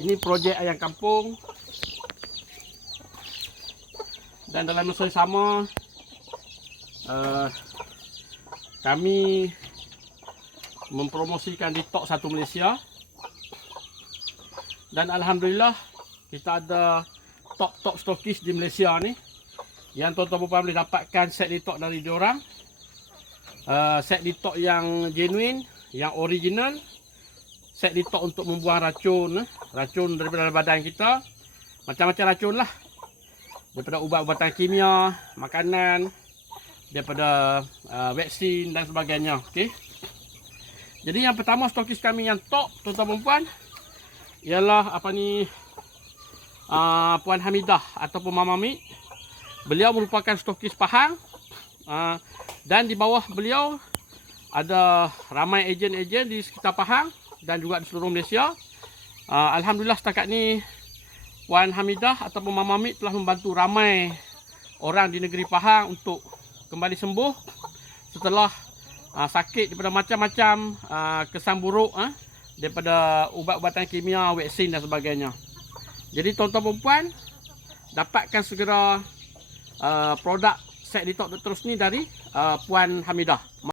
Ini projek ayam kampung. Dan dalam masa yang sama uh, kami mempromosikan di Tok Satu Malaysia. Dan alhamdulillah kita ada top-top stokis di Malaysia ni. Yang tuan-tuan puan boleh dapatkan set litok dari diorang. Uh, set litok yang genuine, yang original. Set litok untuk membuang racun, eh. racun daripada badan kita. Macam-macam racun lah. Daripada ubat-ubatan kimia, makanan, daripada uh, vaksin dan sebagainya. Okay. Jadi yang pertama stokis kami yang top tuan-tuan puan ialah apa ni uh, Puan Hamidah ataupun Mama Mi. Beliau merupakan stokis Pahang uh, dan di bawah beliau ada ramai ejen-ejen di sekitar Pahang dan juga di seluruh Malaysia. Uh, Alhamdulillah setakat ni Puan Hamidah ataupun Mama Mi telah membantu ramai orang di negeri Pahang untuk kembali sembuh setelah uh, sakit daripada macam-macam uh, kesan buruk uh, daripada ubat-ubatan kimia, vaksin dan sebagainya. Jadi tuan-tuan dan puan dapatkan segera uh, produk set detox terus ni dari uh, Puan Hamidah.